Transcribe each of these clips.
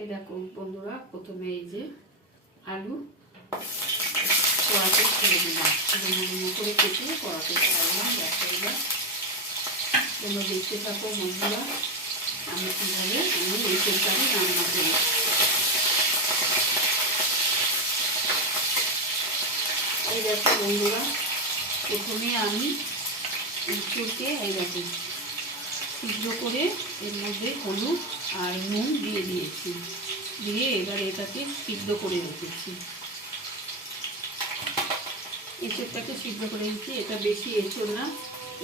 এই দেখো বন্ধুরা, প্রথমে এই যে আলু কড়াতে ছেড়ে দিলাম, করে কেটে কড়াতে ছাড়লাম। তোমরা দেখতে থাকো বন্ধুরা আমি কীভাবে এই তরকারি রান্না করি। এই দেখো বন্ধুরা, প্রথমে আমি ইঁচড়কে এই দেখো সিদ্ধ করে এর মধ্যে হলুদ আর নুন দিয়ে দিয়েছি, দিয়ে এবার এটাকে সিদ্ধ করে রেখেছি। এঁচড়টাকে সিদ্ধ করে রেখেছি। এটা বেশি এঁচড় না,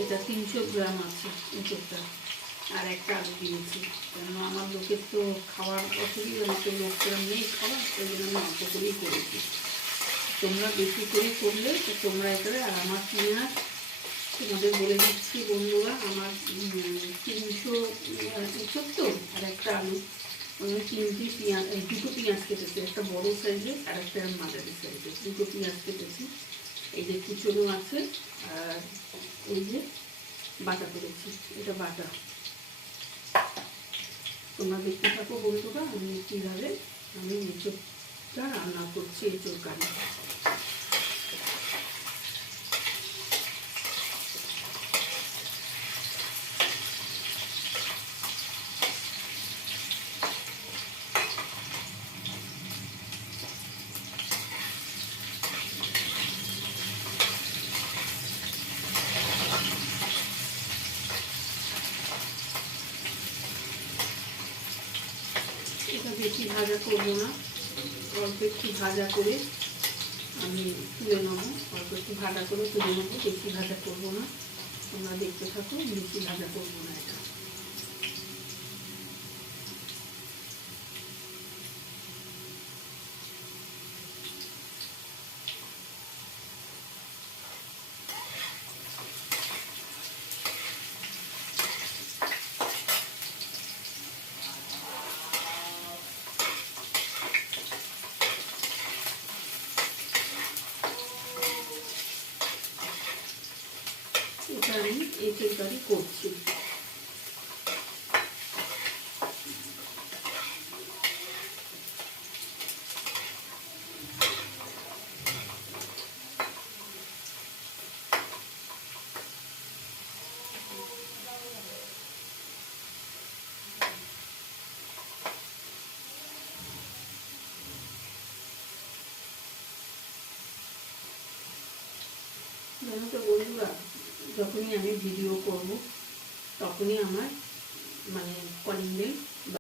এটা 300 গ্রাম আছে এঁচড়টা। আর একটা আলু দিয়েছি, কেন আমার লোকের তো খাওয়ার অসুবিধা, মতো লোকটা নেই খাবার, ওই জন্য আমি অল্প করেই করেছি। তোমরা বেশি করে করলে তো তোমরা এবারে। আর আমার পেঁয়াজ তোমাদের বলে দিচ্ছি বন্ধুরা, আমার 300 এঁচড় তো, আর একটা আলু, আমি 3টে পেঁয়াজ, 2টো পেঁয়াজ কেটেছি, একটা বড় সাইজের আর একটা মাঝারি সাইজের, 2টো পেঁয়াজ কেটেছি। এই যে কুচনো আছে, আর এই যে বাটা করেছি, এটা বাটা। তোমরা দেখতে থাকো বন্ধুরা আমি কীভাবে আমি এঁচড়টা রান্না করছি, এঁচড় কারি। এটা বেশি ভাজা করবো না, অল্প একটু ভাজা করে আমি তুলে নেবো, অল্প একটু ভাজা করে তুলে নেবো, বেশি ভাজা করবো না। তোমরা দেখতে থাকো, বেশি ভাজা করবো না এটা। এটা আমি এই তরকারি করছি। জানো তো বন্ধুরা, যখনই আমি ভিডিও করব তখনই আমার মানে কলিংবেল